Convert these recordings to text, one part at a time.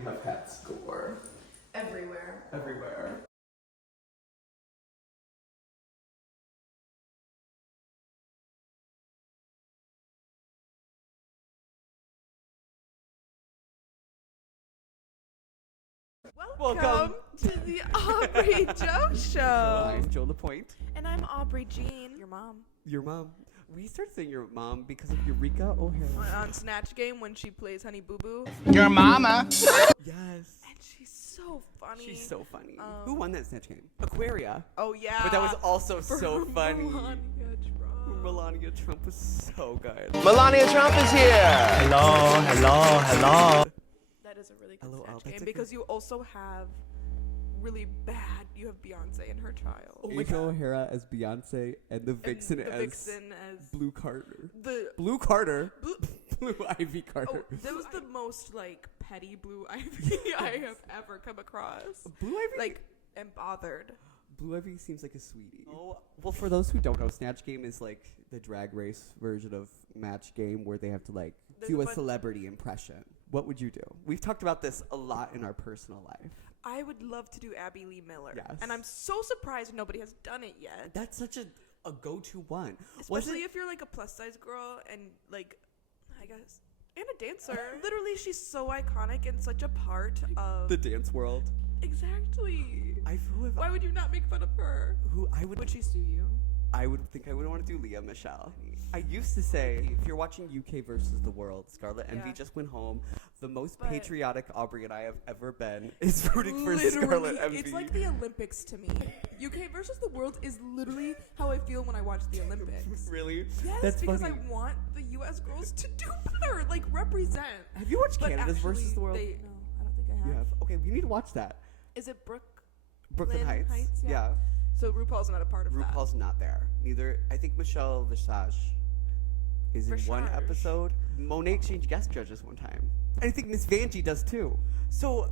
we have hats galore. Everywhere. Everywhere. Welcome to the Aubree Joe Show. I'm Joe LaPointe. And I'm Aubree Jean, your mom. Your mom. We started saying your mom because of Eureka O'Hara. On Snatch Game when she plays Honey Boo Boo. Your mama. Yes. And she's so funny. She's so funny. Who won that Snatch Game? Aquaria. Oh, yeah. But that was also so funny. Melania Trump. Melania Trump was so good. Melania Trump is here. Hello. That is a really good LOL, Snatch that's Game a because you also have really bad. You have Beyonce and her child. Oh my God. O'Hara as Beyonce and the Vixen, and the as, Vixen as Blue Carter. Blue Blue Ivy Carter. Oh, that was the most like petty Blue Ivy I have ever come across. Blue Ivy? Like, and bothered. Blue Ivy seems like a sweetie. Oh, well, for those who don't know, Snatch Game is like the drag race version of Match Game where they have to like do a celebrity impression. What would you do? We've talked about this a lot in our personal life. I would love to do Abby Lee Miller. Yes. And I'm so surprised nobody has done it yet. That's such a go-to one. Especially if you're like a plus size girl and like, I guess, and a dancer. Literally, she's so iconic and such a part of the dance world. Exactly. Why would you not make fun of her? Would she sue you? I would want to do Leah Michelle. I used to say, if you're watching UK versus the world, Scarlet Envy just went home. The most patriotic Aubree and I have ever been is rooting for Scarlet Envy. It's like the Olympics to me. UK versus the world is literally how I feel when I watch the Olympics. Really? Yes, That's because funny. I want the US girls to do better, like represent. Have you watched Canada's actually, versus the world? No, I don't think I have. You have? Okay, we need to watch that. Is it Brooklyn Heights? Yeah. So RuPaul's not a part of that. RuPaul's not there. Neither. I think Michelle Visage is in one episode. Monet changed guest judges one time. And I think Miss Vanjie does too. So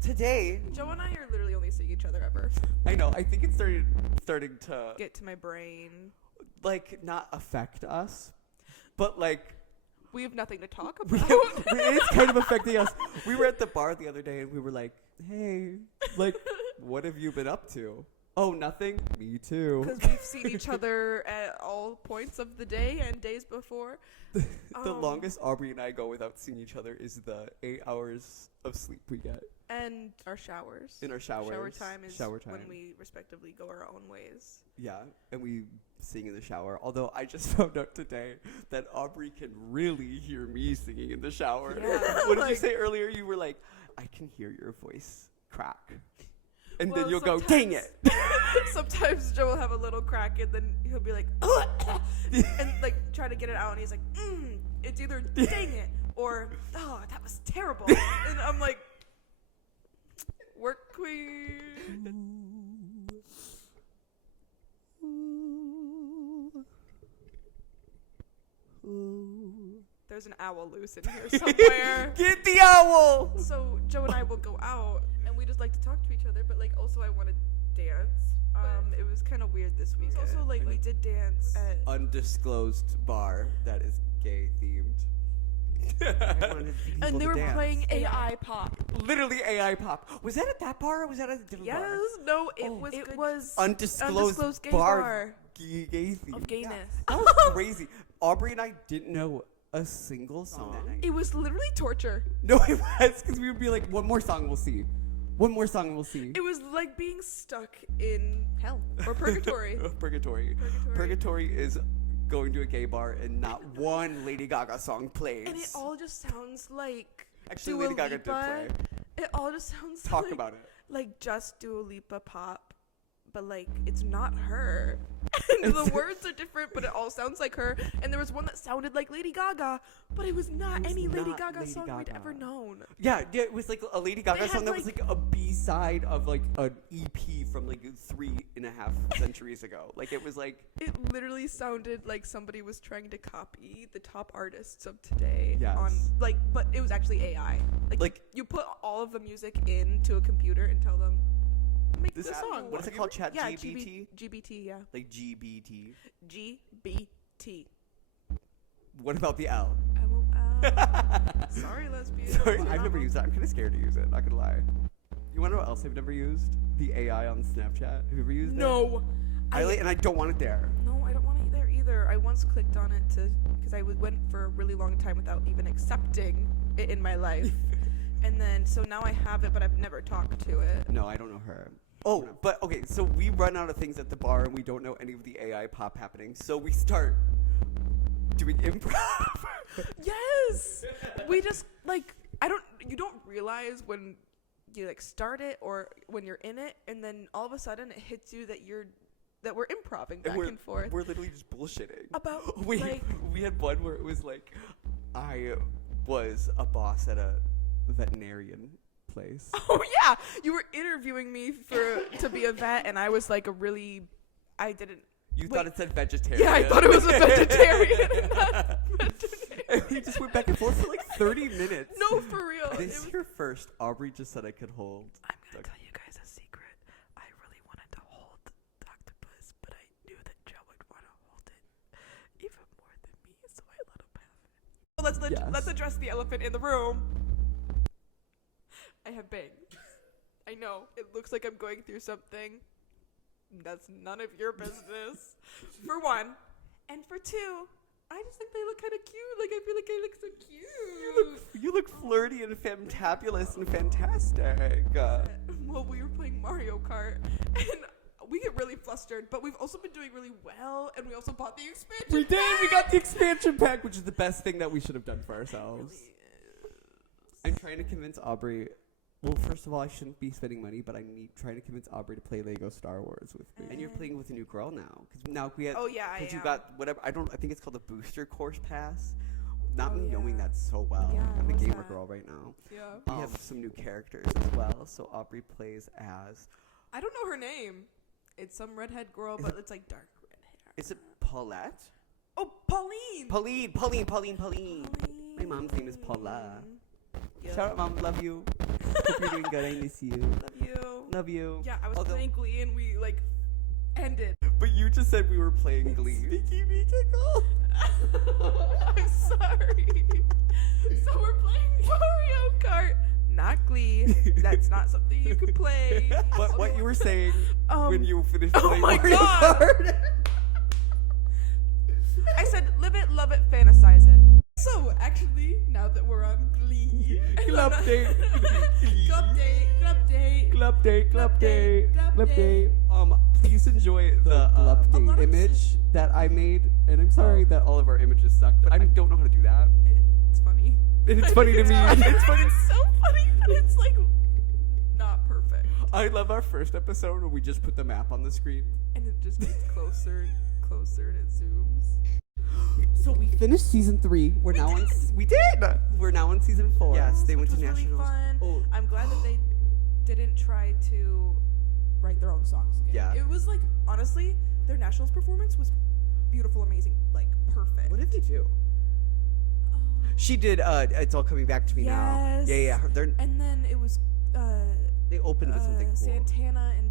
today, Joe and I are literally only seeing each other ever. I know. I think it's starting to get to my brain. Like not affect us, but like we have nothing to talk about. It's kind of affecting us. We were at the bar the other day and we were like, "Hey, like, what have you been up to?" Oh, nothing. Me too. Because we've seen each other at all points of the day and days before. The longest Aubree and I go without seeing each other is the 8 hours of sleep we get. And our showers. In our showers. Shower time when we respectively go our own ways. Yeah, and we sing in the shower. Although I just found out today that Aubree can really hear me singing in the shower. Yeah. What did you say earlier? You were like, I can hear your voice crack. And then you'll go, dang it. Sometimes Joe will have a little crack and then he'll be like, and like try to get it out. And he's like, it's either dang it or, oh, that was terrible. And I'm like, work queen. There's an owl loose in here somewhere. Get the owl! So Joe and I will go out and we just like to talk to each other, but like also I want to dance. It was kind of weird this week. Also like we did dance at undisclosed bar that is gay themed. And they were playing AI pop. Literally AI pop. Was that at that bar or was that at a different bar? Yes, no, it was undisclosed bar gay theme. Of gayness. Yeah. That was crazy. Aubree and I didn't know a single song. It was literally torture. No, it was because we would be like, one more song we'll see. One more song and we'll see. It was like being stuck in hell or purgatory. Purgatory is going to a gay bar and not one Lady Gaga song plays. And it all just sounds like actually Lady Gaga did play. It all just sounds Talk about it. Like just Dua Lipa pop, but like it's not her. And the words are different, but it all sounds like her. And there was one that sounded like Lady Gaga, but it was not any Lady Gaga song we'd ever known. Yeah, it was like a Lady Gaga song that was like a B-side of like an EP from like 3.5 centuries ago. Like it was like... It literally sounded like somebody was trying to copy the top artists of today. Yes. But it was actually AI. Like you put all of the music into a computer and tell them, make this song. What is it called? Chat GBT? GBT, yeah. Like GBT. GBT. What about the L? LOL. Sorry, lesbian. Sorry, You're I've not never wrong. used it. I'm kind of scared to use it. Not gonna lie. You wanna know what else I've never used? The AI on Snapchat. Have you ever used it? No. And I don't want it there. No, I don't want it there either. I once clicked on it because I went for a really long time without even accepting it in my life. And then, so now I have it, but I've never talked to it. No, I don't know her. Oh, but okay, so we run out of things at the bar and we don't know any of the AI pop happening. So we start doing improv. Yes! We just, like, you don't realize when you, like, start it or when you're in it, and then all of a sudden it hits you that we're improving back and forth. We're literally just bullshitting. About, we had one where it was like, I was a boss at a veterinarian place. Oh yeah, you were interviewing me to be a vet, and I was like You thought it said vegetarian. Yeah, I thought it was a vegetarian. And not veterinarian. And we just went back and forth for like 30 minutes. No, for real. This year first, Aubree just said I could hold. I'm gonna tell you guys a secret. I really wanted to hold the octopus, but I knew that Joe would want to hold it even more than me, so I let him have it. Let's address the elephant in the room. I have bangs. I know it looks like I'm going through something. That's none of your business. For one, and for two, I just think they look kind of cute. Like, I feel like I look so cute. You look flirty and fantabulous and fantastic. Well, we were playing Mario Kart, and we get really flustered, but we've also been doing really well, and we also bought the expansion We did. pack. We got the expansion pack, which is the best thing that we should have done for ourselves. I'm trying to convince Aubree. Well, first of all, I shouldn't be spending money, but trying to convince Aubree to play Lego Star Wars with me. And you're playing with a new girl now, because now we had. Oh yeah, Because I you am. got whatever. I think it's called the booster course pass. Not Oh, me knowing yeah. that so well. Yeah, I'm a what's gamer that? girl right now. Yeah. We have some new characters as well. So Aubree plays as. I don't know her name. It's some redhead girl, but it's like dark red hair. Is it Paulette? Oh, Pauline. Pauline. My mom's name is Paula. Yeah. Shout out, Mom. Love you. Hope you're doing good. I miss you. Love you. Love you. Yeah, I was Although- playing Glee and we like ended. But you just said we were playing Glee. Sticky me tickle. I'm sorry. So we're playing Mario Kart, not Glee. That's not something you could play. But what you were saying when you finished oh playing my Mario God. Kart. I said, live it, love it, fantasize it. So actually, now that we're on Glee, Club date. club date, club date. Club day, club day, Club club day. day. Please enjoy the lot update of image that I made, and I'm sorry that all of our images suck, but I don't know how to do that. It's funny. And it's funny to me. It's funny. It's so funny, but it's like not perfect, I love our first episode where we just put the map on the screen. and it just gets closer and closer, and it zooms. So we finished season 3. We're now on. We did. We're now on season 4. Yes, they went to Which was nationals. Really fun. Oh. I'm glad that they didn't try to write their own songs again. Yeah. It was like, honestly, their nationals performance was beautiful, amazing, like perfect. What did they do? She did. It's all coming back to me now. Yes. Yeah. And then it was They opened with something cool. Santana and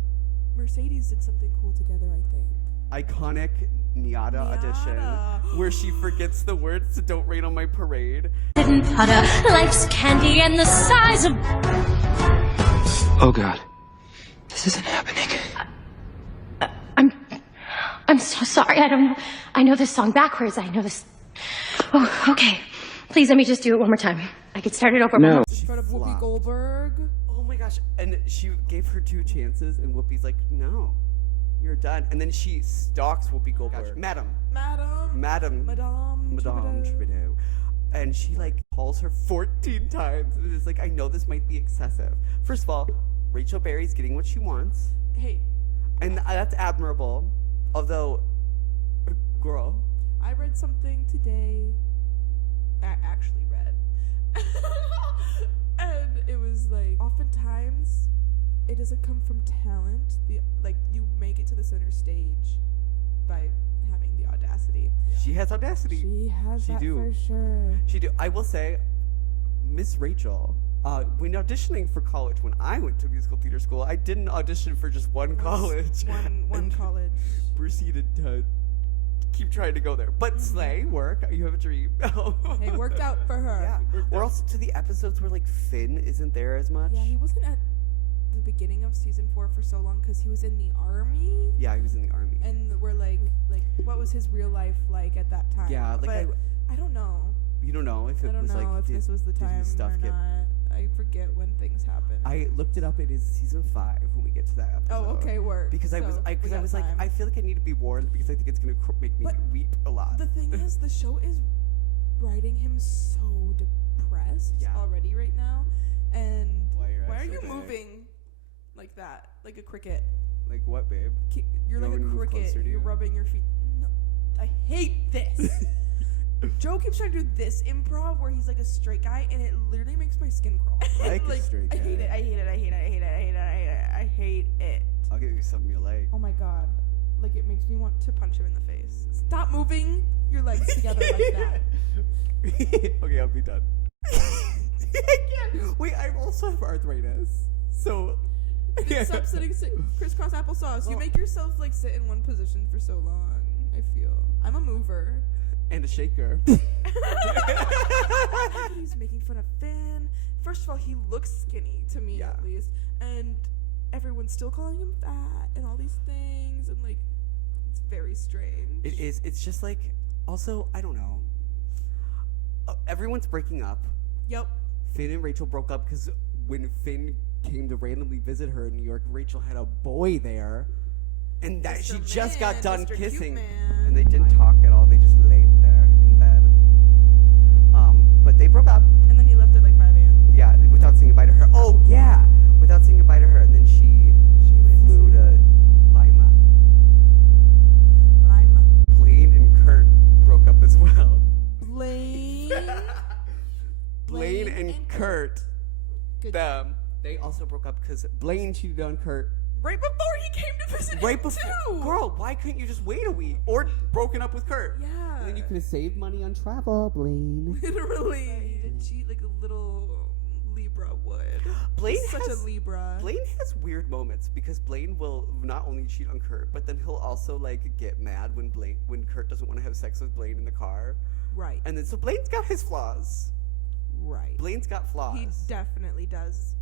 Mercedes did something cool together, I think. Iconic Niata edition, where she forgets the words to "Don't Rain on My Parade." Didn't putter, life's candy and the size of. Oh God. This isn't happening. I'm so sorry. I don't know. I know this song backwards. I know this. Oh, okay. Please let me just do it one more time. I could start it over. No. In front of Whoopi flopped. Goldberg. Oh my gosh! And she gave her 2 chances, and Whoopi's like, "No, you're done." And then she stalks Whoopi Goldberg, Madam Troubadour, and she like calls her 14 times. And it's like, I know this might be excessive. First of all, Rachel Berry's getting what she wants, Hey, and that's admirable. Although, girl, I read something today. I actually read. And it was like, oftentimes, it doesn't come from talent. Like, you make it to the center stage by having the audacity. she has audacity. She has She that do. for sure. She do. I will say, Miss Rachel, when auditioning for college, when I went to musical theater school, I didn't audition for just one college. One And college. Proceeded to keep trying to go there. But slay, work. You have a dream. Hey, it worked out for her. Yeah. Or also to the episodes where like Finn isn't there as much. Yeah, he wasn't at the beginning of season 4 for so long because he was in the army. Yeah, he was in the army. And we're like, what was his real life like at that time? Yeah, like but I don't know. You don't know if it I don't was know like if this was the time stuff or get. not. I forget when things happen. I looked it up. It is season 5 when we get to that episode. Oh, okay, work. Because I was like, I feel like I need to be warned because I think it's gonna make me But weep a lot. The thing is, the show is writing him so depressed already right now. And why are you moving like that, like a cricket? Like what, babe? You're like a cricket. You're rubbing your feet. No, I hate this. Joe keeps trying to do this improv where he's like a straight guy, and it literally makes my skin crawl. Like a straight guy. I hate it. I hate it. I hate it. I hate it. I hate it. I hate it. I hate it. I'll give you something you like. Oh my god. Like it makes me want to punch him in the face. Stop moving your legs together like that. Okay, I'll be done. I can't. Wait, I also have arthritis. So Stop sitting crisscross applesauce. You make yourself like sit in one position for so long. I feel. I'm a mover. And a shaker. He's making fun of Finn. First of all, he looks skinny to me at least. And everyone's still calling him fat and all these things. And like, it's very strange. It is. It's just like, also, I don't know. Everyone's breaking up. Yep. Finn and Rachel broke up because when Finn came to randomly visit her in New York, Rachel had a boy there. And that she just got done Mr. kissing. Cute And they didn't talk at all. They just laid there in bed. But they broke up. And then he left at like 5 a.m. Yeah, without saying goodbye to her. Oh, yeah. Without saying goodbye to her. And then she flew to Lima. Blaine and Kurt broke up as well. Blaine and Kurt. They also broke up because Blaine cheated on Kurt. Right before he came to visit him too. Girl, why couldn't you just wait a week? Or broken up with Kurt? Yeah. And then you could have saved money on travel, Blaine. Literally. To cheat like a little Libra would. Blaine such a Libra. Blaine has weird moments because Blaine will not only cheat on Kurt, but then he'll also like get mad when Kurt doesn't want to have sex with Blaine in the car. Right. And then so Blaine's got his flaws. Right. Blaine's got flaws. He definitely does.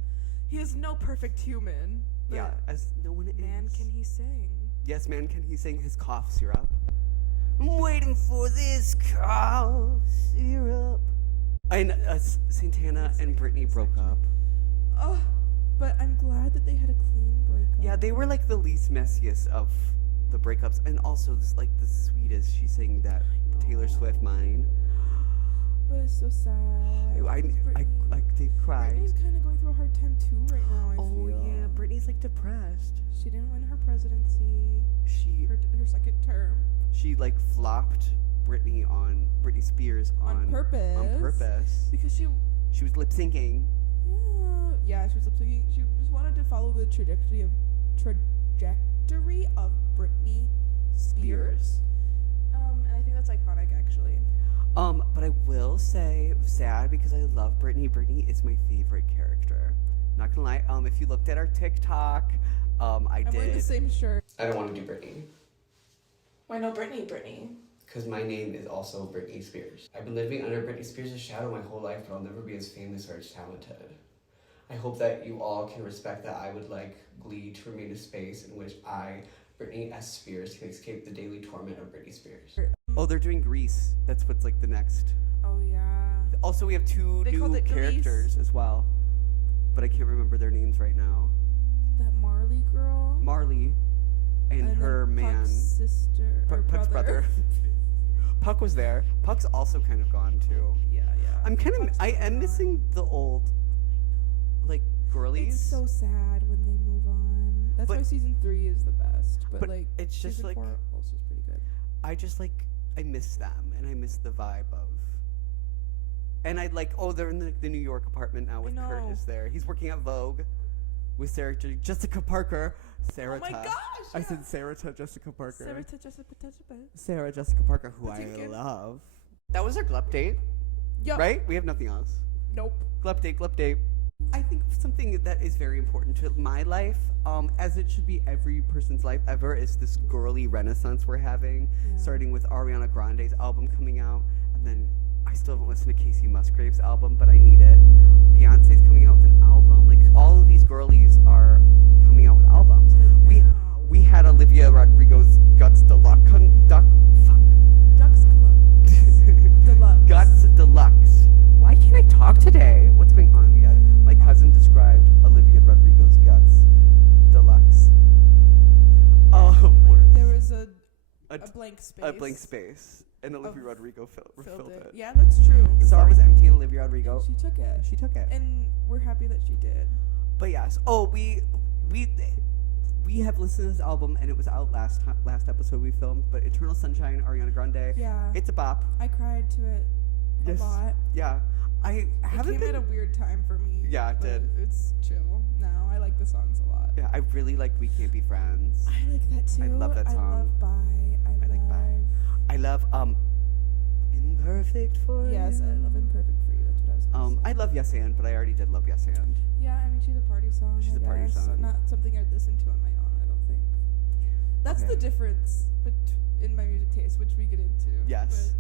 He is no perfect human. Yeah, as no one is. Man, can he sing? Yes, man, can he sing his cough syrup? I'm waiting for this cough syrup. And Santana and Brittany broke up. Oh, but I'm glad that they had a clean breakup. Yeah, they were like the least messiest of the breakups, and also like the sweetest. She sang that Taylor Swift "Mine." But it's so sad. I did cry. Brittany's kind of going through a hard time too right now. I feel. Yeah, Brittany's like depressed. She didn't win her presidency. Her second term. She like flopped Britney Spears on purpose. On purpose. Because she was lip syncing. Yeah, she was lip syncing. She just wanted to follow the trajectory of Britney Spears. And I think that's iconic actually. But I will say, sad because I love Britney. Britney is my favorite character. Not gonna lie. If you looked at our TikTok, I'm wearing the same shirt. I don't want to do Britney. Why no Britney? Because my name is also Britney Spears. I've been living under Britney Spears' shadow my whole life, but I'll never be as famous or as talented. I hope that you all can respect that I would like Glee to remain a space in which I, Britney S. Spears, can escape the daily torment of Britney Spears. Oh, they're doing Grease. That's what's like the next. Oh yeah. Also, we have two new characters as well, but I can't remember their names right now. That Marley girl. Marley, and her man. Puck's sister. Puck's brother. Puck was there. Puck's also kind of gone too. Yeah. I am missing the old, like girlies. It's so sad when they move on. That's why season 3 is the best. But like, it's just season like 4 also is pretty good. I miss them, and I miss the vibe of. And I like, they're in the New York apartment now with Kurt is there. He's working at Vogue with Jessica Parker. Sarah. Oh my gosh! I said Sarah Jessica Parker. Sarah Jessica Parker, who That's I love. That was our glup date. Yep. Right? We have nothing else. Nope. Glup date. I think something that is very important to my life, as it should be every person's life ever, is this girly renaissance we're having, starting with Ariana Grande's album coming out, and then I still haven't listened to Casey Musgrave's album, but I need it. Beyonce's coming out with an album. Like, all of these girlies are coming out with albums. We had Olivia Rodrigo's Guts Deluxe. Ducks Deluxe. Guts Deluxe. Why can't I talk today? What's going on? Yeah, my cousin described Olivia Rodrigo's Guts Deluxe. Oh, Like, there was a blank space. A blank space. And Olivia Rodrigo filled it. Yeah, that's true. The song was empty and Olivia Rodrigo. She took it. She took it. And we're happy that she did. But yes. Oh, we have listened to this album, and it was out last episode we filmed. But Eternal Sunshine, Ariana Grande. Yeah. It's a bop. I cried to it a lot. Yeah. I haven't It came at a weird time for me. Yeah, it did. It's chill now. I like the songs a lot. Yeah, I really like We Can't Be Friends. I like that too. I love that song. I love Bye. I like Bye. I love Imperfect for You. Yes, I love Imperfect for You. That's what I was going to say. I love Yes And, but I already did love Yes And. Yeah, I mean, she's a party song. She's a party song. Not something I'd listen to on my own, I don't think. That's the difference in my music taste, which we get into. Yes.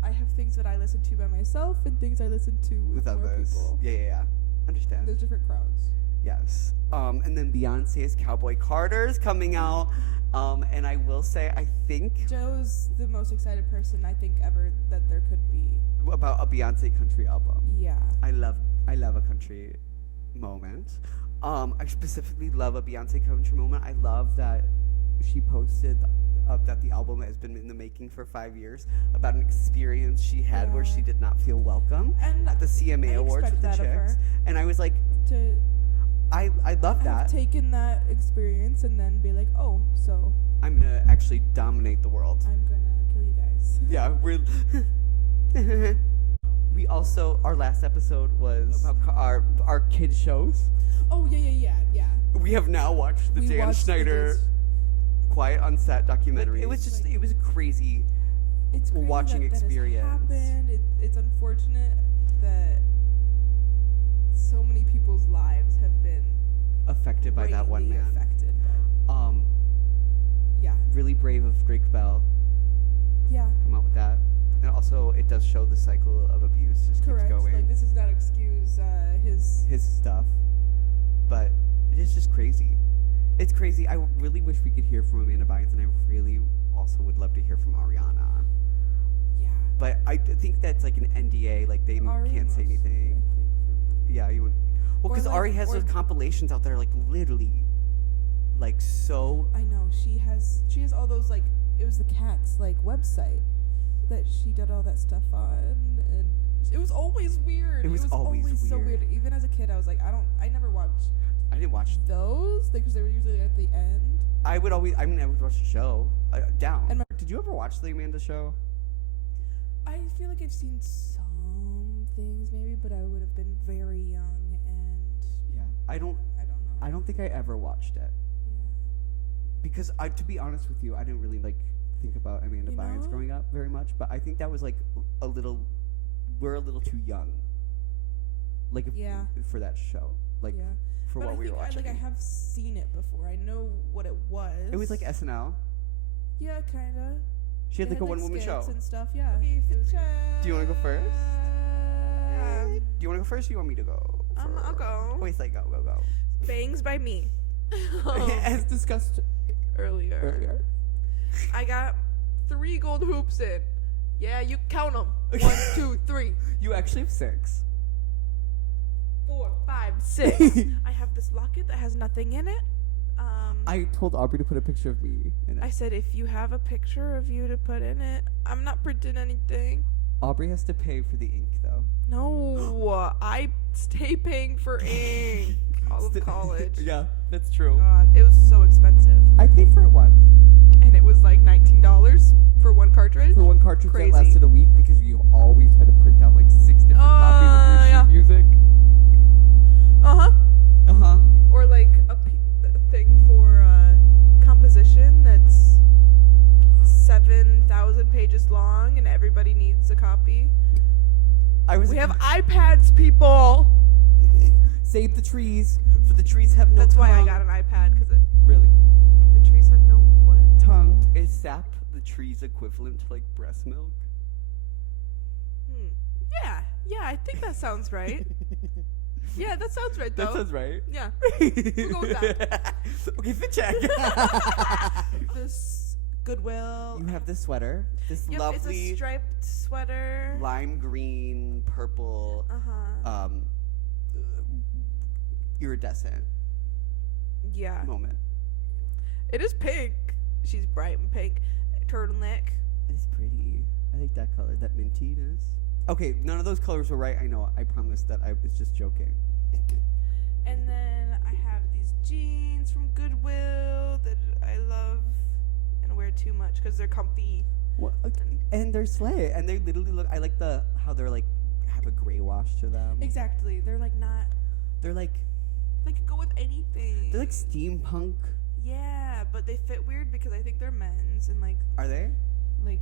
But I have things that I listen to by myself and things I listen to with more others. people. Yeah. Understand. There's different crowds. Yes. And then Beyonce's Cowboy Carter's coming out. And I will say, I think Joe's the most excited person I think ever that there could be about a Beyonce country album. Yeah. I love a country moment. I specifically love a Beyonce country moment. I love that she posted that the album has been in the making for 5 years, about an experience she had where she did not feel welcome And at the CMA Awards with the chicks. And I was like, I love that. I've taken that experience and then be like, oh, so I'm gonna actually dominate the world. I'm gonna kill you guys. Yeah, we also, our last episode was about our kids shows. Oh yeah. We have now watched the Dan Schneider Quiet on Set documentary. It was just, it was crazy. It's crazy watching that experience. That has happened. It's unfortunate that so many people's lives have been affected by that one man. Affected, but yeah. Really brave of Drake Bell. Yeah. Come out with that. And also, it does show the cycle of abuse just Correct. keeps going. Like, this is not excuse his stuff, but it is just crazy. It's crazy. I really wish we could hear from Amanda Bynes, and I really also would love to hear from Ariana. Yeah. But I think that's like an NDA. Like, they can't say anything. Yeah, you would. Well, because Ari has those compilations out there, like literally, like so. I know she has all those, like, it was the Cats like website that she did all that stuff on, and it was always weird. It was always so weird. Even as a kid, I was like, I never watched. I didn't watch those because they were usually at the end. I would watch the show. Did you ever watch the Amanda show? I feel like I've seen some things maybe, but I would have been very young and. Yeah, I don't know. I don't think I ever watched it. Yeah. Because to be honest with you, I didn't really think about Amanda Bynes growing up very much, but I think that was we're a little too young. For that show. For but what we were watching. I have seen it before. I know what it was. It was like SNL. Yeah, kinda. She had a one-woman show. And stuff, yeah. Do you want to go first? Yeah. Do you want to go first or do you want me to go? I'll go. Wait, go. Bangs by me. As discussed earlier. I got 3 gold hoops in. Yeah, you count them. 1, 2, 3. You actually have 6. 4, 5, 6. I have this locket that has nothing in it. I told Aubree to put a picture of me in it. I said, if you have a picture of you to put in it, I'm not printing anything. Aubree has to pay for the ink, though. No, I stay paying for ink all of college. Yeah, that's true. God, it was so expensive. I paid for it once. And it was like $19 for one cartridge? For one cartridge Crazy. that lasted a week because you always had to print out 6 different copies of your sheet music. Or like a thing for composition that's 7,000 pages long and everybody needs a copy. We have iPads, people. Save the trees, for the trees have no That's tongue. why I got an iPad, because Really? the trees have no what? Tongue. Is sap the tree's equivalent to like breast milk? Yeah, I think that sounds right. Yeah, that sounds right, though. That sounds right. Yeah. We'll go with that. Okay, fit check. This Goodwill. You have this sweater. This Yep, lovely it's a striped sweater. lime green, purple, Uh-huh. iridescent Yeah. moment. It is pink. She's bright and pink. Turtleneck. It's pretty. I like that color, that mintiness. Okay, none of those colors were right. I know. I promised that I was just joking. And then I have these jeans from Goodwill that I love and wear too much because they're comfy. Well, and they're slay, and they literally look. I like how they're like have a gray wash to them. Exactly. They're like not. They're like could go with anything. they're like steampunk. Yeah, but they fit weird because I think they're men's and like Are they? like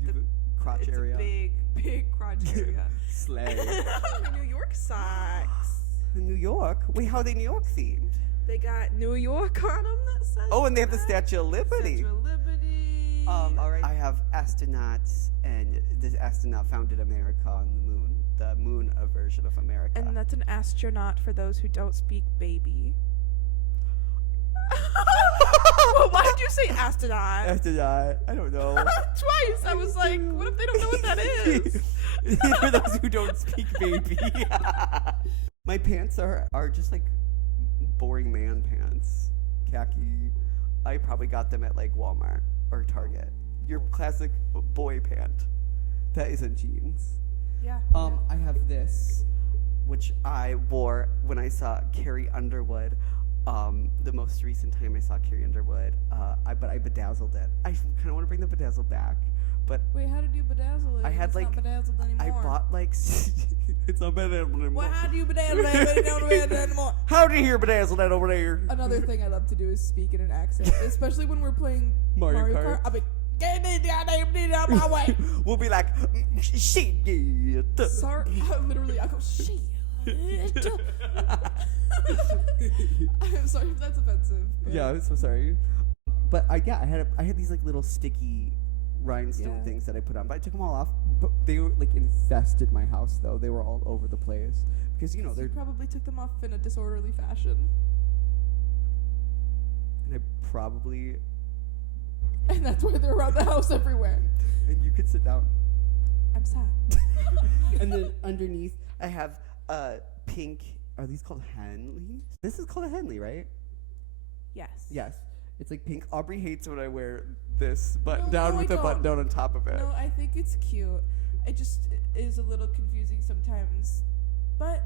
You have a crotch it's area. a big crotch area. Slay. The New York socks. New York. Wait, how are they New York themed? They got New York on them. That says. Oh, and they have the that. Statue of Liberty. Statue of Liberty. All right. I have astronauts, and this astronaut founded America on the moon version of America. And that's an astronaut for those who don't speak baby. Well, why did you say astronaut? Astronaut. I don't know. Twice. I was like, what if they don't know what that is? For those who don't speak baby. My pants are just like boring man pants. Khaki. I probably got them at like Walmart or Target. Your classic boy pant. That isn't jeans. Yeah. I have this, which I wore when I saw Carrie Underwood. The most recent time I saw Carrie Underwood, but I bedazzled it. I kind of want to bring the bedazzle back, but Wait, how did you bedazzle it? I had It's like not bedazzled I anymore. bought like it's not bedazzled anymore. Well, how do you bedazzle it? It don't bedazzle anymore. How do you hear bedazzle that over there? Another thing I love to do is speak in an accent, especially when we're playing Mario Mario Kart. Kart. I'll be get this goddamn out my way. We'll be like shit. Sorry, literally, I go shit. I'm sorry if that's offensive. but- Yeah, I'm so sorry. But I had these like little sticky rhinestone Yeah. things that I put on, but I took them all off. But they were like infested my house though. They were all over the place because You they're probably took them off in a disorderly fashion. and I probably And that's why they're around the house everywhere. and you could sit down. I'm sad. And then underneath I have pink. Are these called Henleys? This is called a Henley, right? Yes. Yes. It's like pink. Aubree hates when I wear this button No, down no, with I a button don't. down on top of it. No, I think it's cute. It just is a little confusing sometimes. But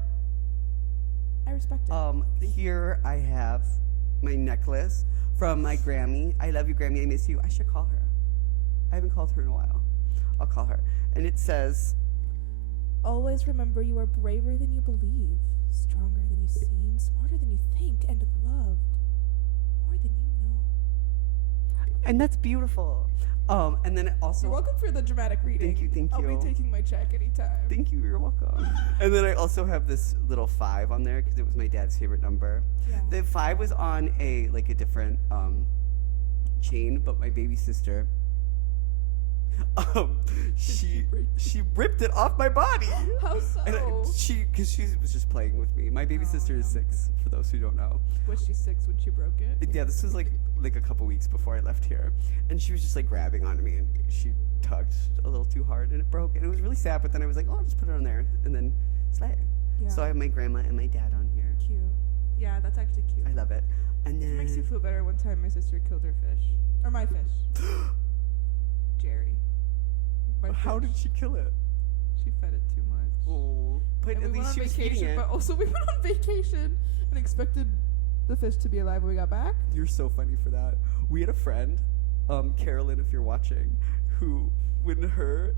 I respect it. Here I have my necklace from my Grammy. I love you, Grammy. I miss you. I should call her. I haven't called her in a while. I'll call her. And it says, Always remember you are braver than you believe, stronger than you seem, smarter than you think, and loved more than you know. and that's beautiful. And then it also. You're welcome for the dramatic reading. Thank I'll you. be taking my check anytime. Thank you. You're welcome. And then I also have this little 5 on there because it was my dad's favorite number. Yeah. The 5 was on a different chain, but my baby sister, she ripped it off my body. How so? And because she was just playing with me. My baby sister is 6, for those who don't know. Was she 6 when she broke it? Yeah, this was like a couple weeks before I left here, and she was just like grabbing onto me, and she tugged a little too hard, and it broke, and it was really sad. But then I was like, oh, I'll just put it on there, and then slay. Yeah. So I have my grandma and my dad on here. Cute. Yeah, that's actually cute. I love it. And then It makes you feel better. One time my sister killed her fish. Or my fish. Jerry. My how fish. did she kill it? She fed it too much. Oh, but And at we went least on she was feeding vacation, it. but also we went on vacation and expected the fish to be alive when we got back. You're so funny for that. We had a friend, Carolyn, if you're watching, who when her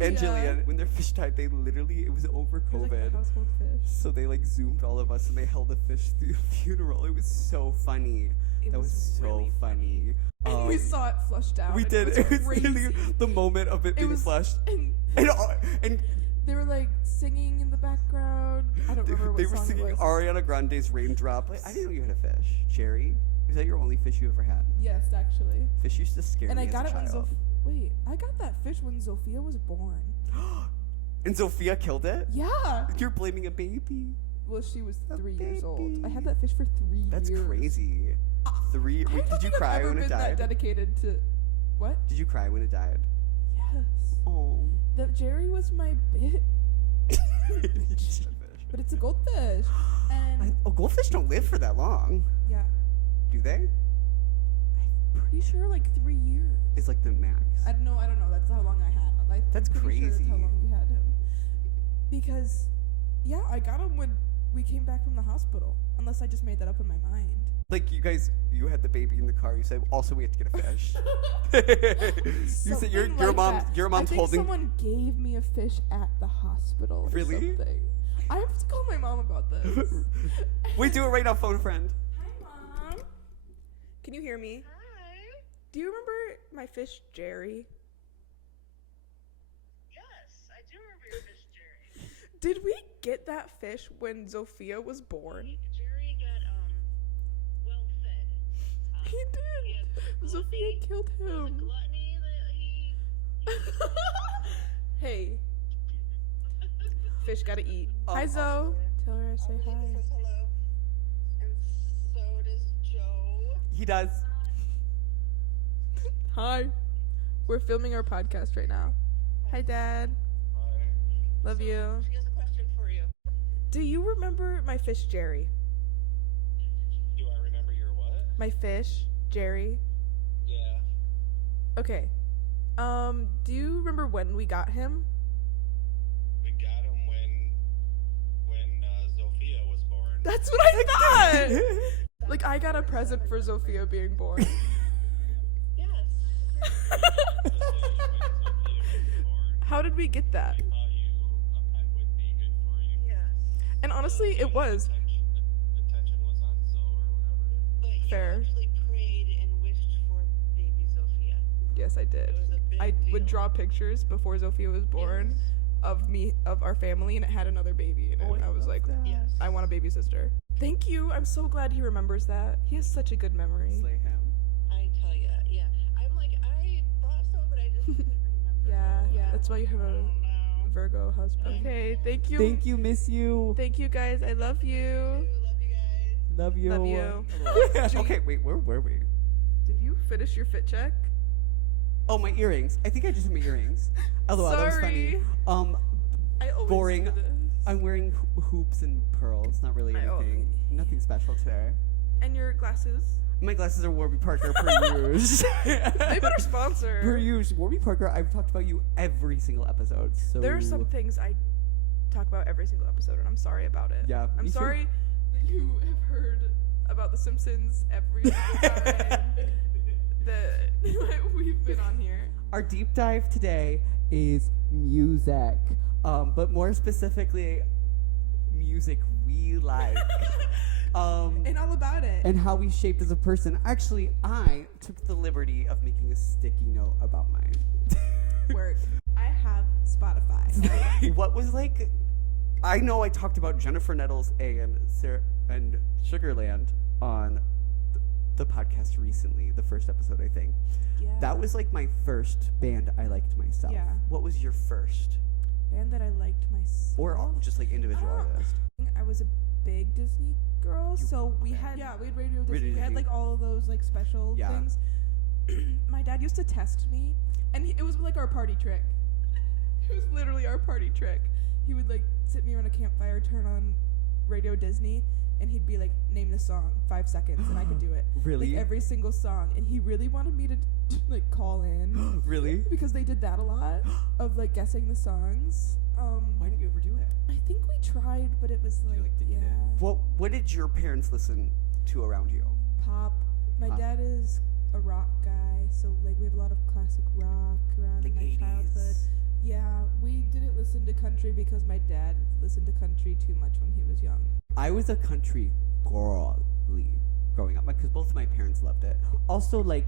and Jillian, when their fish died, they literally, it was over It was like COVID. the household fish. So they like zoomed all of us and they held the fish through the funeral. It was so funny. It That was so really funny. And we saw it flushed out. We and did. It was literally crazy. the moment of it being flushed. And And They were like singing in the background. I don't remember what They were song singing it was. Ariana Grande's Raindrop. I didn't know you had a fish. Jerry? Is that your only fish you ever had? Yes, actually. Fish used to scare And me I got as it a when child. Wait, I got that fish when Sophia was born. And Sophia killed it? Yeah. You're blaming a baby. Well, she was A 3 years old. I baby. had that fish for 3 That's years. crazy. 3. I Wait, don't did you think I've cry ever when it been that died? dedicated to what? Did you cry when it died? Yes. Oh. That Jerry was my bit, but it's a goldfish. And Goldfish don't live for that long, yeah, do they? I'm pretty sure like 3 years. It's like the max. I don't know. That's how long I had him. Like, That's I'm pretty sure crazy. that's how long we had him. Because, yeah, I got him when we came back from the hospital. Unless I just made that up in my mind. Like you had the baby in the car. You said, also we have to get a fish. You said your Something like mom that. your mom's I think holding. someone gave me a fish at the hospital. Or Really? Something. I have to call my mom about this. We do it right now, phone a friend. Hi, Mom. Can you hear me? Hi. Do you remember my fish, Jerry? Yes, I do remember your fish, Jerry. Did we get that fish when Sophia was born? Jerry got well fed. He did. had Sophia gluttony. killed It was a him. gluttony that he. Hey, fish gotta eat. Oh, Hi, Zoe. Tell her I say hi. says hello, and so does Joe. He does. Hi. We're filming our podcast right now. Hi, Dad. Love you. She has a question for you. Do you remember my fish, Jerry? Do I remember your what? My fish, Jerry. Yeah. Okay. Do you remember when we got him? We got him when Sophia was born. That's what I thought. Like, I got a present for Sophia being born. Yes. When Sophia was born. How did we get that? I thought a pet would be good for you. Yes. And honestly, it was. Attention was on Zoe or whatever it is. But you Fair. actually prayed and wished for baby Sophia. Yes, I did. It was a big I would deal. draw pictures before Sophia was born of our family, and it had another baby in it. Oh, and I was like, Yes. I want a baby sister. Thank you. I'm so glad he remembers that. He has such a good memory. Slay him. I tell ya, yeah. I'm like, I thought so, but I just couldn't remember. Yeah. That's why you have I a don't know. Virgo husband. Okay, thank you. Thank you, miss you. Thank you, guys. I love you. Love you guys. Love you. Love you. Okay, wait, where were we? Did you finish your fit check? Oh, my earrings. I think I just had my earrings. LOL, that was funny. Sorry. I always Boring. do this. I'm wearing hoops and pearls. Not really I- oh. anything. Nothing special today. And your glasses. My glasses are Warby Parker per use. They better sponsor. Per use. Warby Parker, I've talked about you every single episode. So There are some things I talk about every single episode, and I'm sorry about it. Yeah, I'm me too. sorry that you have heard about The Simpsons every single time that we've been on here. Our deep dive today is music, but more specifically, music we like, And all about it. and how we shaped as a person. Actually, I took the liberty of making a sticky note about mine. Work. I have Spotify. What was like? I know I talked about Jennifer Nettles and Sugarland on the podcast recently, the first episode, I think. Yeah. That was like my first band I liked myself. Yeah. What was your first? band that I liked myself. Or just like individual Ah. artist? I was a big Disney girl, You- so we had we had Radio Disney. Radio We had Disney. like all of those like special Yeah. things. My dad used to test me, and it was like our party trick. It was literally our party trick. He would like sit me around a campfire, turn on Radio Disney, and he'd be like, "Name the song, 5 seconds," and I could do it. Really? Like every single song, and he really wanted me to like call in Really? because they did that a lot of like guessing the songs. Why didn't you ever do it? I think we tried, but it was like, What did your parents listen to around you? pop. My Pop. dad is a rock guy, so like we have a lot of classic rock around Like in my 80s. childhood. Yeah, we didn't listen to country because my dad listened to country too much when he was young. I was a country girly growing up because both of my parents loved it. Also, like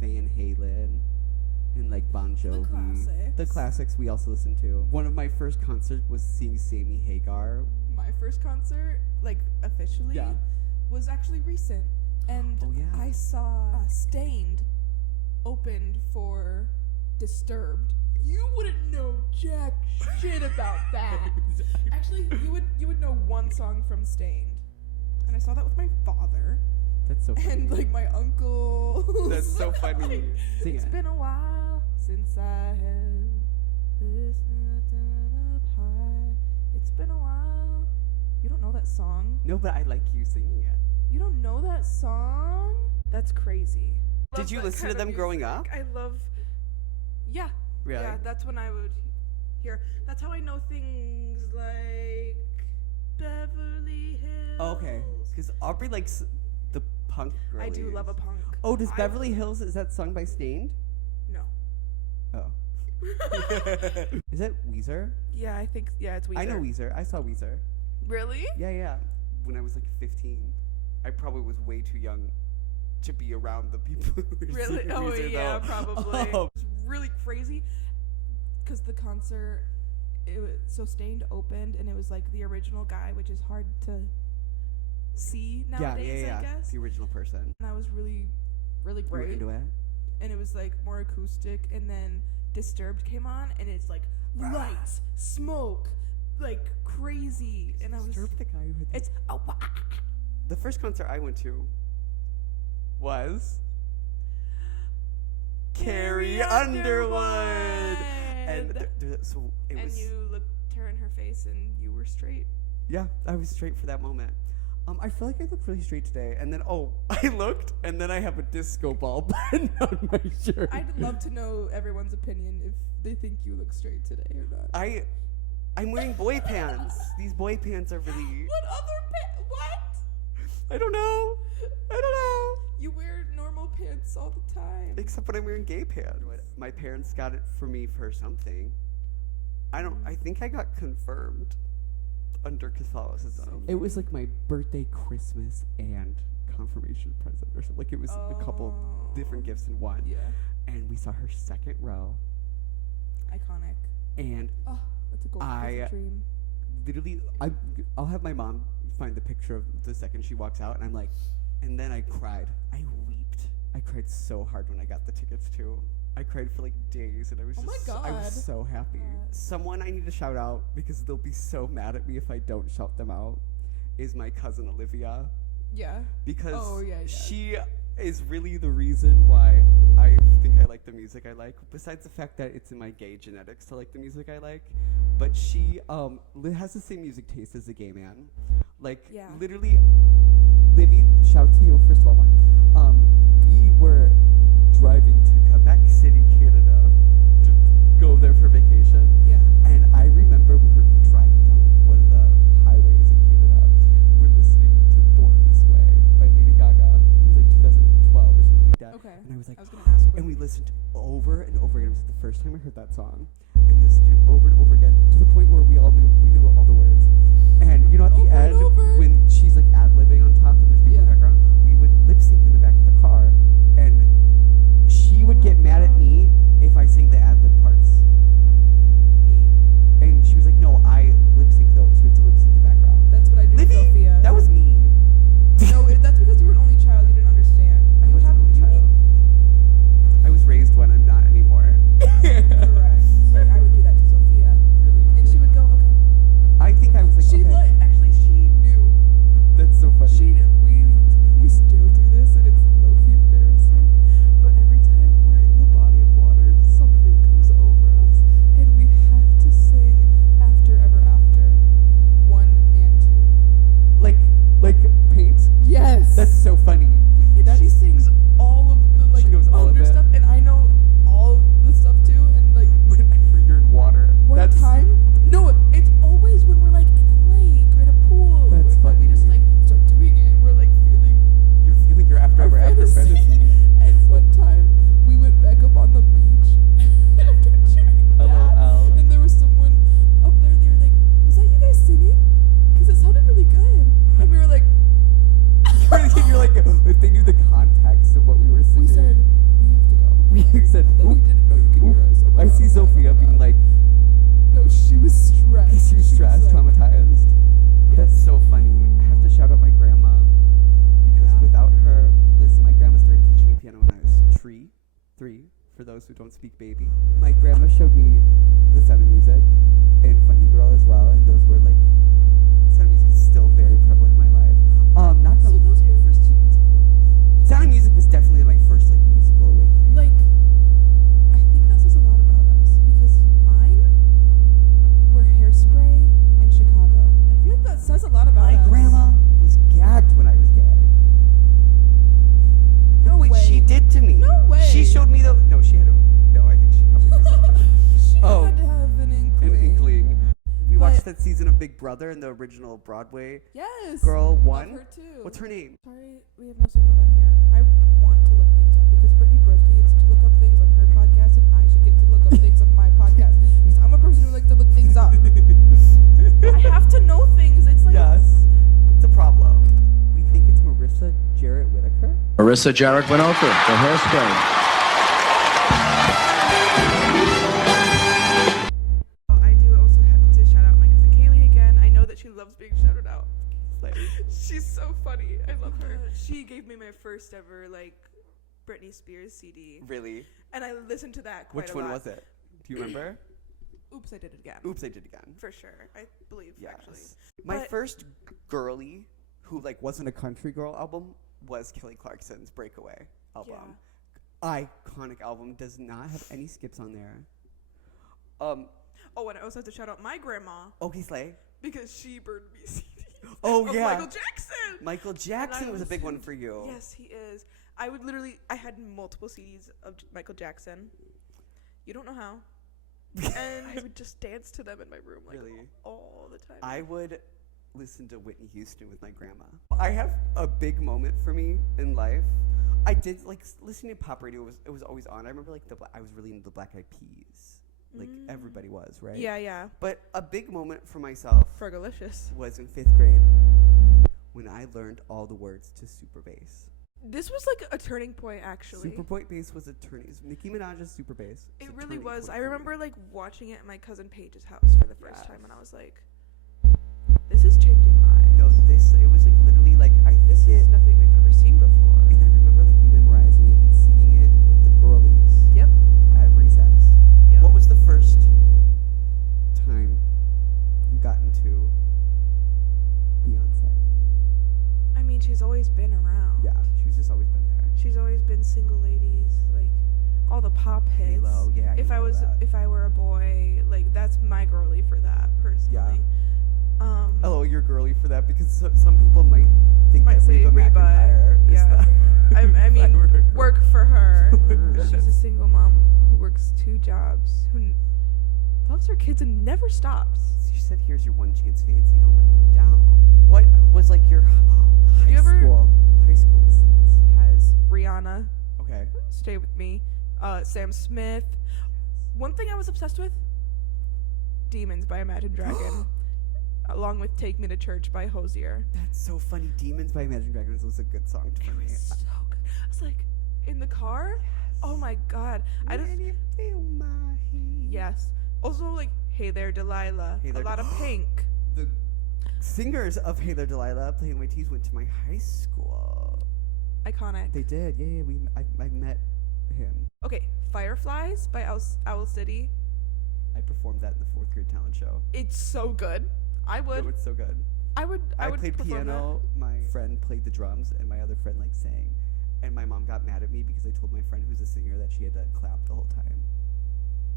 Van Halen, and like Bon Jovi. The classics. classics we also listened to. One of my first concerts was seeing Sammy Hagar. My first concert, like officially, Yeah. was actually recent, and Oh, yeah. I saw Stained opened for Disturbed. You wouldn't know jack shit about that. Actually, you would know one song from Stained, and I saw that with my father That's so funny. and like my uncle. That's so funny. Sing It's it. been a while since I had listened up high. It's been a while. You don't know that song? No, but I like you singing it. You don't know that song? That's crazy. Did Love you that listen to kind of them growing music. up? I love. Yeah. Really? Yeah, that's when I would hear. That's how I know things like Beverly Hills. Oh, okay. Because Aubree likes the punk girl. I do love a punk. Oh, does I- Beverly Hills, is that sung by Stained? No. Oh. Is it Weezer? Yeah, I think. Yeah, it's Weezer. I know Weezer. I saw Weezer. Really? Yeah, yeah. When I was like 15. I probably was way too young to be around the people who were Really? singing Oh, Weezer, yeah, though. probably. Oh, It's really crazy because the concert, so Stained opened, and it was like the original guy, which is hard to see yeah, nowadays, yeah. I guess. The original person. And that was really, really You were great. into it? And it was like more acoustic, and then Disturbed came on, and it's like lights, smoke, like crazy. And I was, Disturb the guy who had the it's The first concert I went to was Carrie Underwood. And so it and was. you looked her in her face, and you were straight. Yeah, I was straight for that moment. I feel like I look really straight today. And then, I looked, and then I have a disco ball button on my shirt. I'd love to know everyone's opinion if they think you look straight today or not. I'm wearing boy pants. These boy pants are really. What other what? I don't know. You wear normal pants all the time. Except when I'm wearing gay pants. My parents got it for me for something. I think I got confirmed under Catholicism. It was like my birthday, Christmas, and confirmation present or something. Like it was a couple different gifts in one. Yeah. And we saw her second row. Iconic. And Oh, that's a golden dream. literally, I'll have my mom find the picture of the second she walks out, and I'm like, and then I cried. I weeped. I cried so hard when I got the tickets too. I cried for like days, and I was Oh my just, I was God. so happy. Someone I need to shout out because they'll be so mad at me if I don't shout them out is my cousin Olivia, Yeah. because Yeah. she is really the reason why I think I like the music I like, besides the fact that it's in my gay genetics to like the music I like. But she has the same music taste as a gay man. Like, Yeah. literally, Livy, shout out to you, first of all, we were driving to Quebec City, Canada to go there for vacation. Yeah. And I remember we were driving down one of the highways in Canada. We're listening to Born This Way by Lady Gaga. It was like 2012 or something like that. Okay. And I was like, I was gonna ask. and we listened over and over again. It was the first time I heard that song. And we listened to it over and over again to the point where we knew all the words. And you know, at the Over and end, over. when she's like ad-libbing on top and there's people in the Yeah. background, we would lip sync in the back of the car. And she would get mad at me if I sang the ad-lib parts. Me. And she was like, no, I lip sync those. You have to lip sync the background. That's what I do to Livy, Sophia. that was mean. No, that's because you were an only child. You didn't understand. I You was an have- only you child. I was raised when I'm not anymore. need- Correct. Like I would do that to Sophia, Really? and she would go, okay. I think I was like, She okay. actually she knew. That's so funny. We still do this, and it's low key embarrassing. But every time we're in a body of water, something comes over us, and we have to sing "After Ever After" 1 and 2. Like paint? Yes. That's so funny. And she sings all of the like She knows all of under it. stuff, and I know all the stuff too. And like Whenever you're in water. one That's time, no, it's always when we're like in a lake or in a pool. That's when we funny. just like start doing it, and we're like feeling You're feeling your after our ever after fantasy. And one time we went back up on the beach after doing that, LOL. and there was someone up there. They were like, "Was that you guys singing? Because it sounded really good." And we were like, You're like, if they knew the context of what we were singing. we said, "We have to go." We said, We didn't know you could hear us. Oh my I see God. Sophia being like, No, she was stressed. she was stressed, like, traumatized. That's so funny. I have to shout out my grandma because Yeah. without her, listen, my grandma started teaching me piano when I was three. For those who don't speak baby. My grandma showed me The Sound of Music and Funny Girl as well, and those were like, Sound of Music is still very prevalent in my life. Not So gonna, those are your first two musicals. Sound of Music was definitely my first like musical awakening. Like, I think that says a lot about us because mine were Hairspray and Chicago. I feel like that says a lot about My us. grandma was gagged when I was gay. No Wait, way. she did to me. No way. She showed me the. No, she had a. No, I think she probably did something. She Oh. had to have an An inkling. inkling. We But- watched that season of Big Brother and the original Broadway Yes. girl Love won. her too. What's her name? Sorry, we have no signal down here. I want to look things up because Brittany Broski gets to look up things on her podcast, and I should get to look up things on my podcast. Because I'm a person who likes to look things up. I have to know things. It's like Yes. It's a problem. We think it's Marissa Jarrett Whitaker. Marissa Jarrett Winokur, the Hairspray. I do also have to shout out my cousin Kaylee again. I know that she loves being shouted out. Like, She's so funny. I love her. She gave me my first ever like Britney Spears CD, really? and I listened to that quite Which a one lot. was it? Do you remember? Oops, I did it again. Oops, I did again. For sure, I believe Yes. actually. My But- first girly who like wasn't a country girl album was Kelly Clarkson's Breakaway album. Iconic album, does not have any skips on there. Oh, and I also have to shout out my grandma Okay, Slay. because she burned me CDs. Oh of yeah. Michael Jackson. Michael Jackson was a big one listened- for you. Yes, he is. I had multiple CDs of Michael Jackson. You don't know how. And I would just dance to them in my room like Really? all the time. I would listen to Whitney Houston with my grandma. I have a big moment for me in life. I did like listening to pop radio. It was always on. I remember like I was really into the Black Eyed Peas. Like everybody was, right? Yeah. But a big moment for myself Fergalicious. was in 5th grade when I learned all the words to Super Bass. This was like a turning point, actually. Super Bass was a turning. Nicki Minaj's Super Bass. It a really turning was. point I for me. remember like watching it at my cousin Paige's house for the first time, and I was like, "This is changing lives. No, it was like literally like This is nothing we've ever seen before." And I remember like memorizing it and singing it with the girlies. Yep. At recess. Yep. What was the first time you got into Beyonce? I mean, she's always been around. Yeah, she's just always been there. She's always been single ladies, like all the pop hits. Halo, yeah, If I Halo, was, that. if I were a boy, like that's my girly for that personally. Oh, you're girly for that because some people might think Might that say Reba Reba, McEntire is yeah. the- I mean, if I were a girl. work for her. She's a single mom who works 2 jobs, who loves her kids and never stops. She said, "Here's your one chance, fancy. Don't let me down." What was like your high you ever- school listens? Has Rihanna, Okay. Stay With Me, Sam Smith. One thing I was obsessed with, Demons by Imagine Dragon, along with Take Me to Church by Hosier. That's so funny. Demons by Imagine Dragons was a good song for me. So good. I was like, in the car? Oh my god. I just, When you feel my heat. yes. Also, like, Hey There Delilah. Hey There a lot of Pink. The singers of Hey There Delilah, Playing My Tees, went to my high school. Iconic. They did. Yeah. I met him. Okay, Fireflies by Owl City. I performed that in the 4th grade talent show. It's so good. I would. It was so good. I would played perform piano. My friend played the drums, and my other friend like sang. And my mom got mad at me because I told my friend who's a singer that she had to clap the whole time,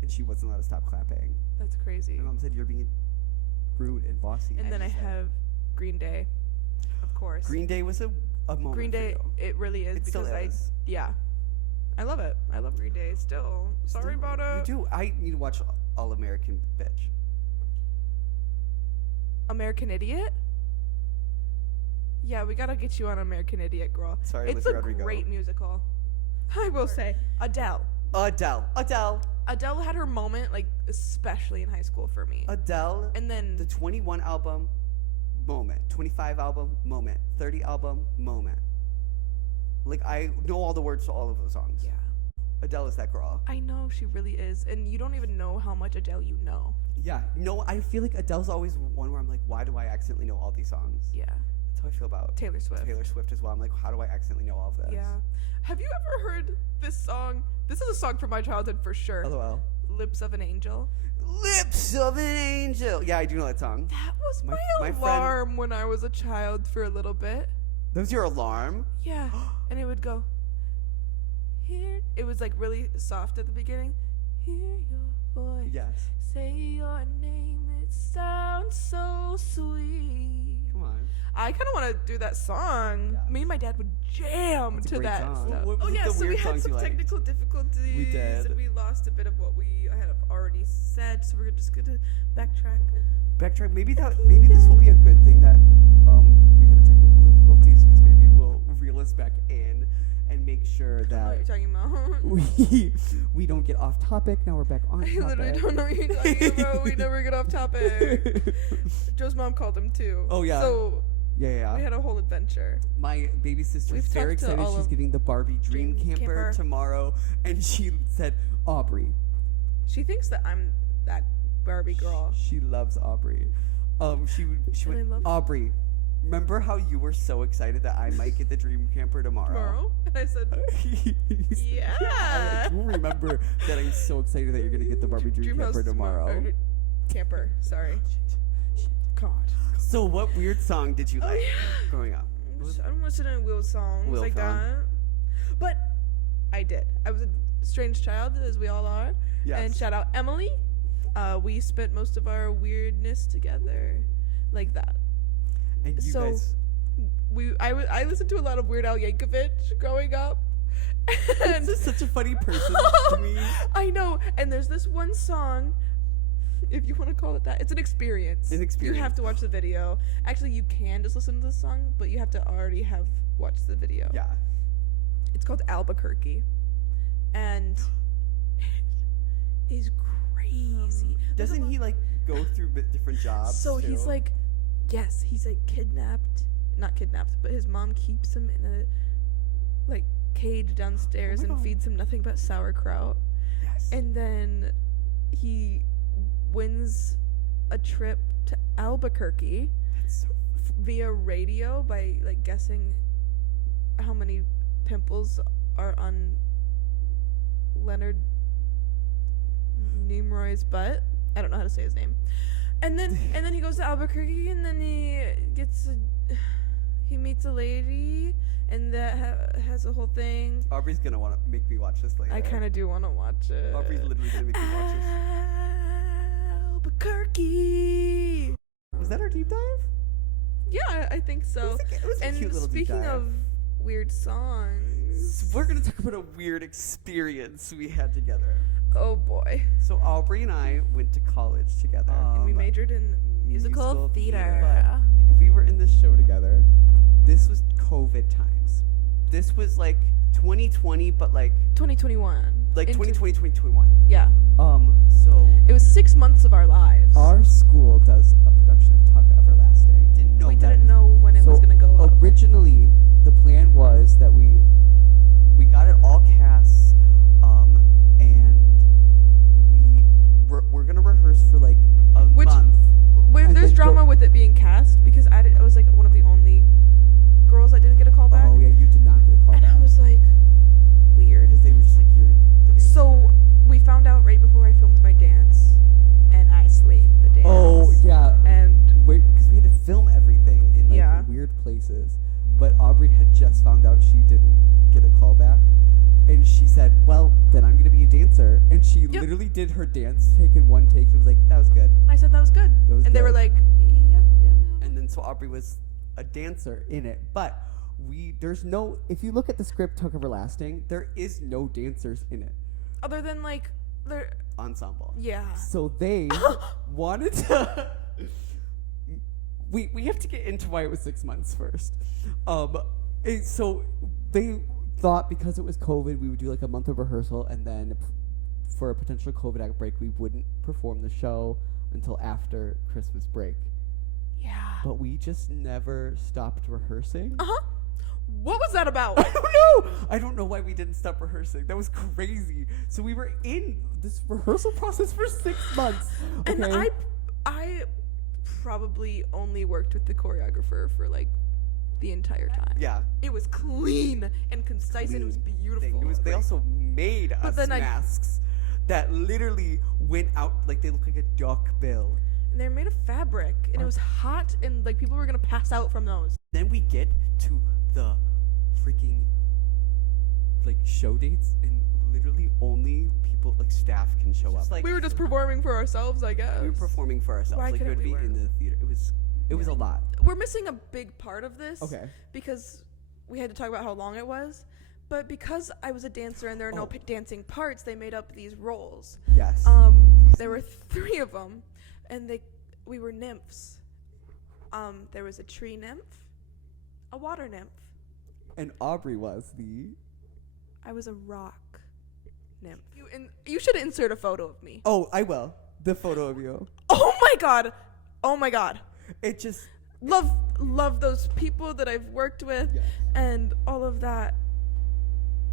and she wasn't allowed to stop clapping. that. That's crazy. My mom said, "You're being rude and bossy." And then I have Green Day, of course. Green Day was a moment. Green for Day, you. it really is It still because is. I love it. I love Green Day still. Sorry Still, about it. You do. I need to watch All American Bitch. American Idiot? Yeah, we gotta get you on American Idiot, girl. Sorry, It's Olivia a Rodrigo. great musical. I will say, Adele. Adele. Adele had her moment, like, especially in high school for me. Adele. And then, The 21 album, moment. 25 album, moment. 30 album, moment. Like, I know all the words to all of those songs. yeah. Adele is that girl. I know she really is, and you don't even know how much Adele you know. Yeah. No, I feel like Adele's always one where I'm like, why do I accidentally know all these songs? Yeah. That's how I feel about Taylor Swift. Taylor Swift as well. I'm like, how do I accidentally know all of this? Yeah. Have you ever heard this song? This is a song from my childhood for sure. LOL. Lips of an Angel. Lips of an Angel. Yeah, I do know that song. That was my my friend- alarm when I was a child for a little bit. That was your alarm? Yeah. And it would go, here. It was like really soft at the beginning. Hear your voice. Yes. Say your name. It sounds so sweet. Come on. I kind of want to do that song. Yeah. Me and my dad would jam That's a to great that song. stuff. What was Oh it, yeah, the so we weird had songs some you liked? technical difficulties. We did. And we lost a bit of what we had already said, so we're just gonna backtrack. Backtrack. Maybe this will be a good thing that we had technical difficulties because maybe it will reel us back in and make sure I don't know what that you're talking about. we don't get off topic. Now we're back on I topic. literally don't know what you're talking about. We never get off topic. Joe's mom called him too. Oh, yeah. So Yeah. we had a whole adventure. My baby sister is We've very talked to excited. all She's of getting the Barbie Dream Dream Camper Camper. tomorrow, and she said, Aubree. She thinks that I'm that Barbie girl. She loves Aubree. She And I went, love- Aubree, remember how you were so excited that I might get the Dream Camper tomorrow? And I said, I yeah. do remember that I'm so excited that you're gonna get the Barbie Dream Camper tomorrow. Camper, sorry. God. So what weird song did you like growing up? I'm listening to Will songs Will like song. that. But I did. I was a strange child, as we all are. Yes. And shout out Emily. We spent most of our weirdness together like that. And you So guys, I listened to a lot of Weird Al Yankovic growing up. And this is such a funny person to me. I know. And there's this one song, if you want to call it that. It's an experience. An experience. You have to watch the video. Actually, you can just listen to the song, but you have to already have watched the video. Yeah. It's called Albuquerque. And it is crazy. Doesn't he like go through different jobs? So he's too? like, yes, he's like kidnapped. Not kidnapped, but his mom keeps him in a like cage downstairs Oh my and God. feeds him nothing but sauerkraut. Yes. And then he wins a trip to Albuquerque That's so via radio by like guessing how many pimples are on Leonard Nimoy's butt. I don't know how to say his name. And then he goes to Albuquerque, and then he meets a lady, and that has a whole thing. Aubrey's gonna want to make me watch this later. I kind of do want to watch it. Aubrey's literally gonna make me watch this. Albuquerque. Was that our deep dive? Yeah, I think so. It was a And cute little deep speaking dive. of weird songs, We're gonna talk about a weird experience we had together. oh boy, So Aubree and I went to college together. and we majored in musical theater. But we were in this show together. This was COVID times. This was like 2020, but like 2021. like Into- 2020, 2021. Yeah, So it was 6 months of our lives. our school does a production of Tuck Everlasting. Didn't know we that. didn't know when it was So gonna go up. originally, the plan was that we got it all cast, and we're gonna rehearse for like a Which- month. and There's then go- drama with it being cast because I was like one of the only girls that didn't get a call back, Oh yeah, you did not get a call and back I was like, weird. because they were just like you're the dancer. So we found out right before I filmed my dance, and I slayed the dance. Oh yeah. And Wait, because we had to film everything in like Yeah. weird places. But Aubree had just found out she didn't get a call back. And she said, well, then I'm going to be a dancer. And she Yep. literally did her dance take in one take and was like, that was good. I said that was good. That was And they were good. like, yeah. And then so Aubree was a dancer in it. But there's no, if you look at the script, Tuck Everlasting, there is no dancers in it. Other than like, they're, Ensemble. yeah. So they wanted to. We have to get into why it was 6 months first. So they thought because it was COVID, we would do like a month of rehearsal, and then for a potential COVID outbreak, we wouldn't perform the show until after Christmas break. Yeah. But we just never stopped rehearsing. Uh-huh. What was that about? I don't know. I don't know why we didn't stop rehearsing. That was crazy. So we were in this rehearsal process for 6 months. Okay. And I probably only worked with the choreographer for like the entire time. Yeah. It was clean and concise and it was beautiful. They also made us then masks that literally went out like they look like a duck bill. And they're made of fabric and it was hot and like people were gonna pass out from those. Then we get to the freaking like show dates and literally only people like staff can show up. Like We were just performing for ourselves, I guess. we were performing for ourselves. Why Like it couldn't would we be in work? the theater. It was a lot. We're missing a big part of this. Okay. Because we had to talk about how long it was. But because I was a dancer and there are no dancing parts, they made up these roles. Yes. There were 3 of them, and we were nymphs. There was a tree nymph, a water nymph. And Aubree was I was a rock nymph. You should insert a photo of me. Oh, I will. The photo of you. Oh my god! Oh my god! It just Love those people that I've worked with, and all of that.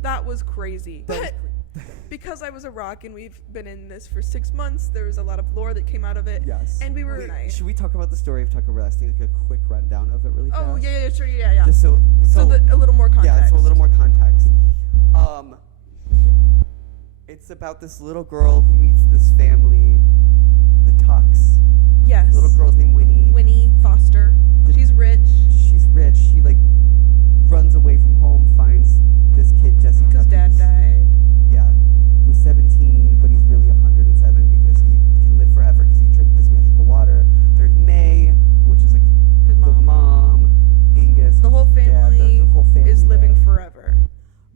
That was crazy. But because I was a rock and we've been in this for 6 months, there was a lot of lore that came out of it. Yes. And we were Wait, should we talk about the story of Tucker Wrestling? Like a quick rundown of it, really fast. Oh yeah, sure, yeah. Just so A little more context. Yeah, so a little more context. It's about this little girl who meets this family, the Tucks. Yes. Little girl's named Winnie. Winnie Foster. She's rich. She's rich. She like runs away from home, finds this kid Jesse Because Tucker. dad died. Yeah, who's 17, but he's really 107 because he can live forever because he drank this magical water. There's May, which is like His the mom, Angus. The whole which is dad. family, The whole family is living there. forever.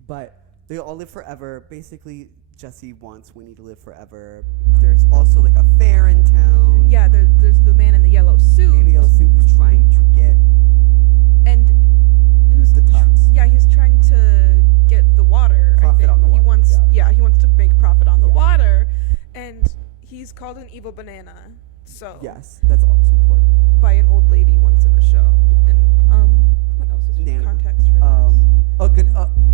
But they all live forever. Basically, Jesse wants Winnie to live forever. There's also like a fair in town. Yeah, there's the man in the yellow suit. Man in the yellow suit who's trying to get And who's the Tucks. Yeah, he's trying to get the water. Profit on the He water, wants, yeah. he wants to make profit on the Yeah. water, and he's called an evil banana. So Yes, that's also important. by an old lady once in the show. And what else is Nana. context for this? Oh, good.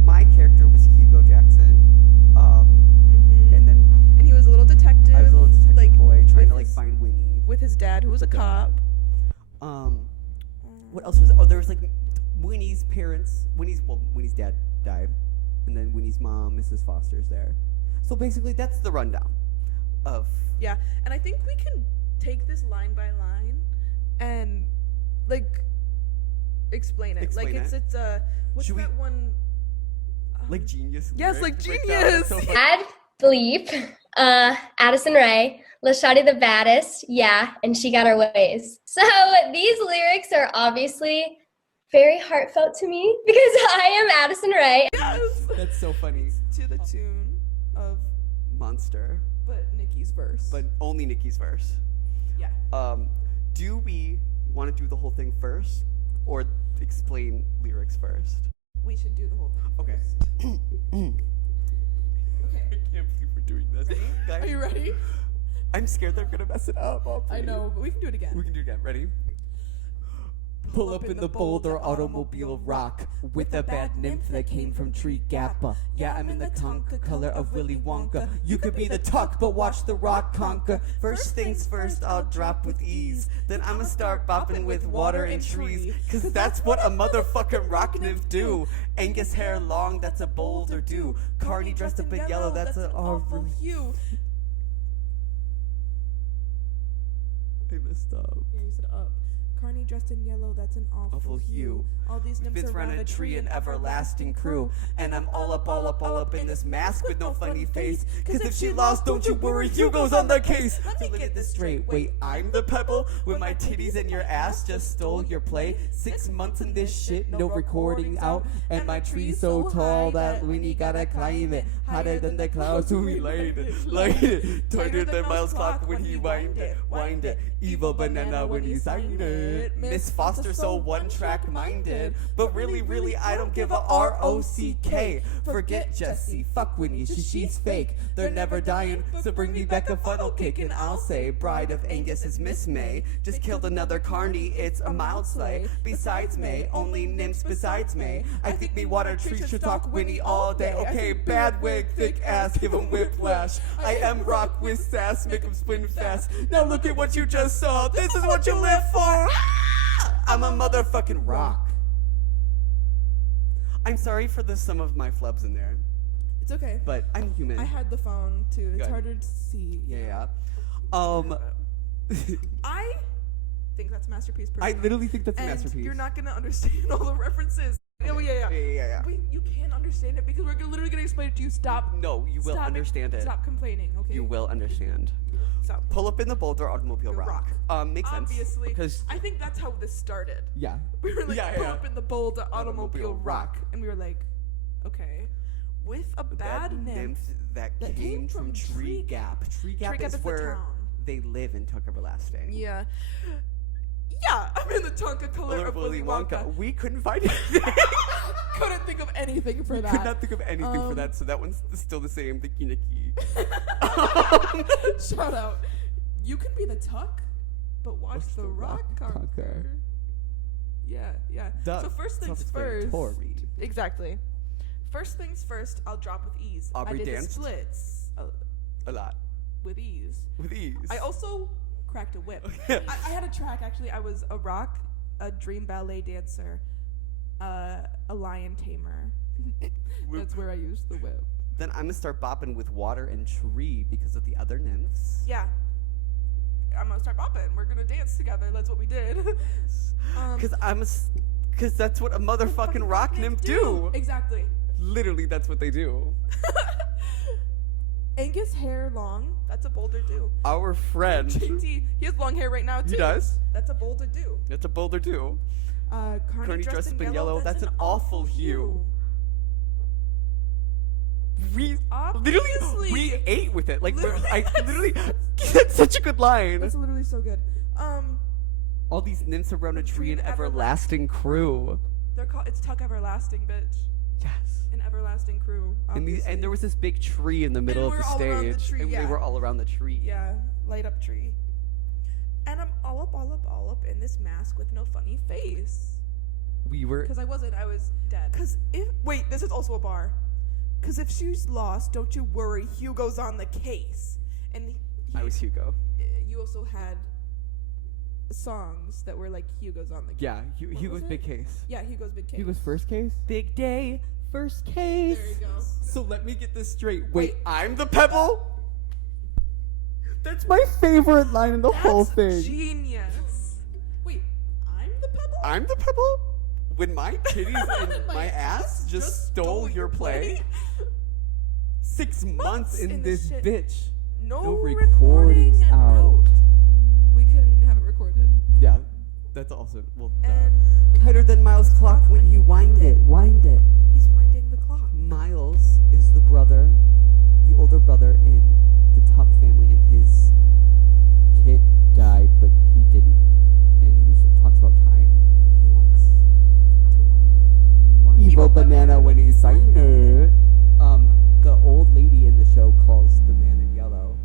My character was Hugo Jackson. And then And he was a little detective. I was a little detective like, boy trying with to like his- find Winnie. with his dad, who was a the cop. dad. What else was? Oh, there was like Winnie's parents. Winnie's dad died, and then Winnie's mom, Mrs. Foster's there. So basically, that's the rundown of. Yeah, and I think we can take this line by line and like explain it. Explain like it. it's what's Should we- that one? Like Genius. Yes, like lyrics? Genius. That's so funny. Bad Bleep, Addison Rae, LaShawty the baddest, yeah, and she got her ways. So these lyrics are obviously very heartfelt to me because I am Addison Rae. Yes. That's so funny. To the tune of Monster, but Nikki's verse. but only Nikki's verse. yeah. Do we want to do the whole thing first, or explain lyrics first? We should do the whole thing. Okay. first. Okay. I can't believe we're doing this. Guys, Are you ready? I'm scared they're gonna mess it up. I know, but we can do it again. We can do it again. Ready? Pull up in the Boulder automobile rock with a bad nymph that came from Tree Gap. Yeah, I'm in the Tonka color of Willy Wonka. You could be the Tuck, but watch the rock conquer. First things first, I'll drop with ease. Then I'ma start bopping with water and trees. Cause that's what a motherfucking rock nymph do. Angus hair long, that's a Boulder do. Cardi dressed up in yellow, that's an awful Aubree. hue. I messed up. Yeah, you said up. Carney dressed in yellow, that's an awful hue. All these nymphs Bits around round a tree, an everlasting crew. And I'm all up in this mask with no funny face. Cause if she lost, don't you worry, Hugo's on the case. So look at this straight. Wait, I'm the pebble with my titties and your ass just stole your play. 6 months in this shit, no recording out. And my tree's so tall that Winnie gotta climb it. Hotter than the clouds, so we light it. Tighter than Miles' clock when he wind it. Evil banana when he signed it. it. Miss Foster so one-track minded. But really, I don't give a R-O-C-K. Forget Jessie, fuck Winnie, she's fake. They're never dying, so bring me back a funnel cake and I'll say Bride of Angus is Miss May. Just killed another carny, it's a mild slay. Besides May, only nymphs besides May. I think me water tree should talk Winnie all day. Okay, bad wig, thick ass, give him whiplash. I am rock with sass, make him spin fast. Now look at what you just saw, this is what you live for. I'm a motherfucking rock. I'm sorry for some of my flubs in there, It's okay. but I'm human. I had the phone too. It's Good. harder to see. Yeah. I think that's a masterpiece. I Personally. literally think that's a and masterpiece. you're not gonna understand all the references. Yeah. Wait, you can't understand it because we're literally gonna explain it to you. Stop. No, you will Stop understand it. Stop complaining. Okay. You will understand. So Pull up in the Boulder Automobile The Rock. Makes sense. obviously, Because I think that's how this started. yeah. We were like, Yeah, pull yeah. up in the Boulder Automobile Automobile Rock, Rock. and we were like, okay, with a bad nymph that came from Tree Gap. Tree Gap Gap is is the where town. they live in Tuck Everlasting. Yeah. I'm in the Tonka color of Willy Wonka. We couldn't find anything. Couldn't think of anything for that. Could not think of anything for that, so that one's still the same. Thank you, Nikki. Shout out. You can be the Tuck, but watch What's the the Rock Rock conquer. conquer? Yeah. Duh. So first things Self-explanatory. first. Exactly. First things first, I'll drop with ease. Aubree I did danced? the splits A lot. with ease. With ease. I also cracked a whip. I had a track, actually. I was a rock, a dream ballet dancer, a lion tamer. That's where I used the whip. Then I'm gonna start bopping with water and tree because of the other nymphs. Yeah. I'm gonna start bopping. We're gonna dance together. That's what we did. Because that's what a motherfucking rock nymph do. Exactly. Literally, that's what they do. Angus hair long. That's a Boulder do. Our friend. JT, he has long hair right now too. He does. That's a Boulder do. That's a Boulder do. Carney dressed up in yellow. That's an awful hue. We Obviously. we ate with it. Like I literally, that's such a good line. That's literally so good. All these nymphs around a tree and everlasting crew. They're called. It's Tuck Everlasting, bitch. Yes. An everlasting crew. And there was this big tree in the middle of we're the all around the stage, tree, and yeah. we were all around the tree. Yeah, light up tree. And I'm all up in this mask with no funny face. We were. Because I wasn't. I was dead. Wait, this is also a bar. Because if she's lost, don't you worry. Hugo's on the case. And I was Hugo. You also had songs that were like Hugo's on the case. Yeah, Hugo's big case. Yeah, Hugo's big case. Hugo's first case? Big day, first case. There you go. So let me get this straight. Wait, I'm the pebble? That's my favorite line in the whole thing. Genius. Wait, I'm the pebble? I'm the pebble? When my titties and my ass just stole your play? 6 months in this shit. bitch. No recordings recording out. We couldn't have it recorded. Yeah, that's awesome. Well, And tighter than Miles' clock when he wind it. he's winding the clock. Miles is the brother, the older brother in the Tuck family, and his kid died, but he didn't. And he talks about time. He wants to wind it. Evil banana when he's signed it. The old lady in the show calls the man in yellow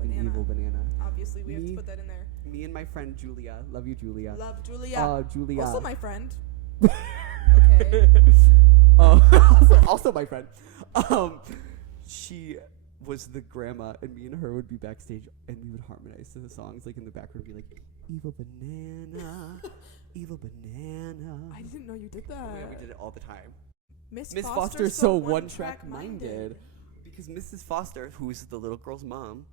An evil banana. Obviously, we have to put that in there. Me and my friend Julia. Love you, Julia. Love Julia. Julia. Also my friend. Okay. Also my friend. She was the grandma, and me and her would be backstage, and we would harmonize to the songs, like in the background, be like, "Evil banana, evil banana." I didn't know you did that. Yeah, we did it all the time. Miss Foster's so one-track minded. Because Mrs. Foster, who's the little girl's mom,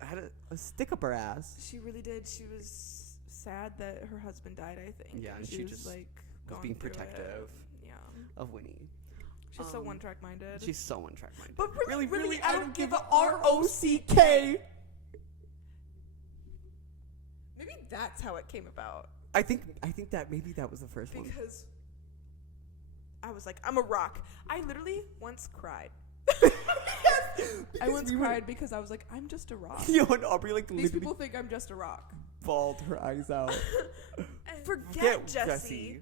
had a stick up her ass. She really did. She was sad that her husband died, I think. Yeah, and she was just like was going being through protective it. Yeah. of Winnie. She's so one-track minded. She's so one-track minded. But really, I don't give a R-O-C-K. Maybe that's how it came about. I think that maybe that was the first one. Because I was like, I'm a rock. I literally once cried. I once cried because I was like, I'm just a rock. Yo, and Aubree like These literally. people think I'm just a rock. bawled her eyes out. Forget Jessie.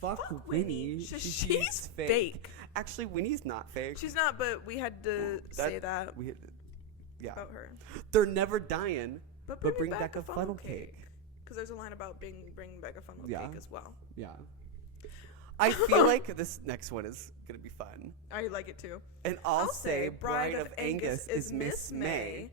Fuck Winnie. She's fake. Actually, Winnie's not fake. She's not, but we had to say that Yeah. about her. They're never dying, But but bring back a funnel cake. Because there's a line about bringing back a funnel Yeah. cake as well. Yeah. I feel like this next one is going to be fun. I like it too. And I'll say Bride of Angus is Miss May.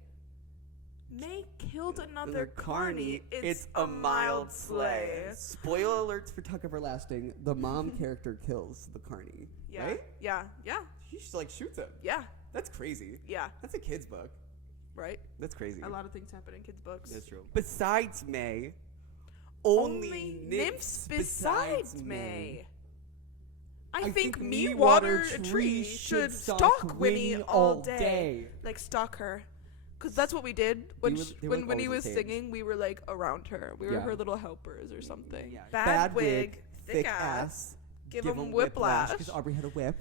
May killed another Another carny. It's a mild slay. Spoiler alerts for Tuck Everlasting. The mom character kills the carny. Yeah. Right? Yeah. Yeah. She just like shoots him. Yeah. That's crazy. Yeah. That's a kid's book. Right? That's crazy. A lot of things happen in kids' books. That's true. Besides May, only nymphs besides May. I think me water a tree should stalk Winnie all day. Like stalk her. Because that's what we did when They were, like, Winnie was always in the cage. singing. We were like around her. We were Yeah. her little helpers or something. Yeah. Bad wig, thick ass. Give 'em whiplash. Because Aubree had a whip.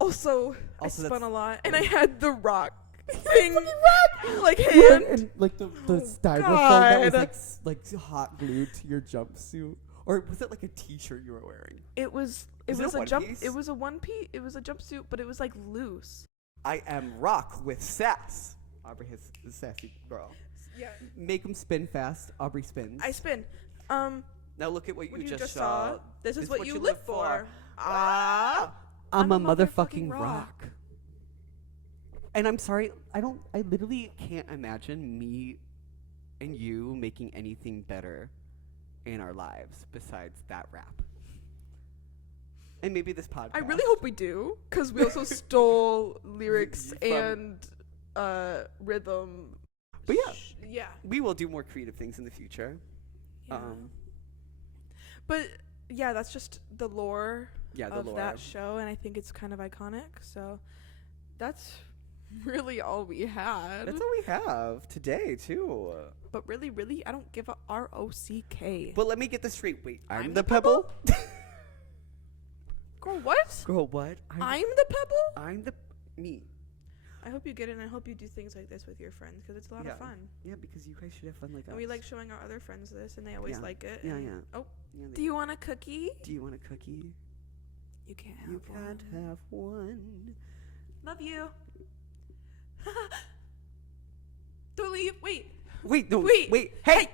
Also I Also, spun that's- a lot, and I had the rock thing, like hand. And like the styrofoam God. that was like hot glued to your jumpsuit. Or was it like a t-shirt you were wearing? It was Is it a one piece? It was a one piece. It was a jumpsuit, but it was like loose. I am rock with sass. Aubree is a sassy girl. Yeah. Make them spin fast. Aubree spins. I spin. Now look at what What you you just saw. This is what you live for. I'm a motherfucking rock. And I'm sorry, I literally can't imagine me and you making anything better in our lives besides that rap. And maybe this podcast. I really hope we do, because we also stole lyrics From- and rhythm. But yeah, Yeah. we will do more creative things in the future. Yeah. But yeah, that's just the lore Yeah, the of lore. that show, and I think it's kind of iconic. So that's really all we had. That's all we have today, too. But really, I don't give a ROCK. But let me get this straight. Wait, I'm I'm the the pebble? Girl, what? Girl, what? I'm the pebble? I'm the me. I hope you get it, and I hope you do things like this with your friends, because it's a lot of fun. Yeah, because you guys should have fun like And us. we like showing our other friends this, and they always Yeah. like it. Yeah, and- yeah. Oh, Yeah, do you want a cookie? Do you want a cookie? You can't have You one. can't have one. Love you. Don't leave. Wait. Wait, no. Wait. Wait. Hey!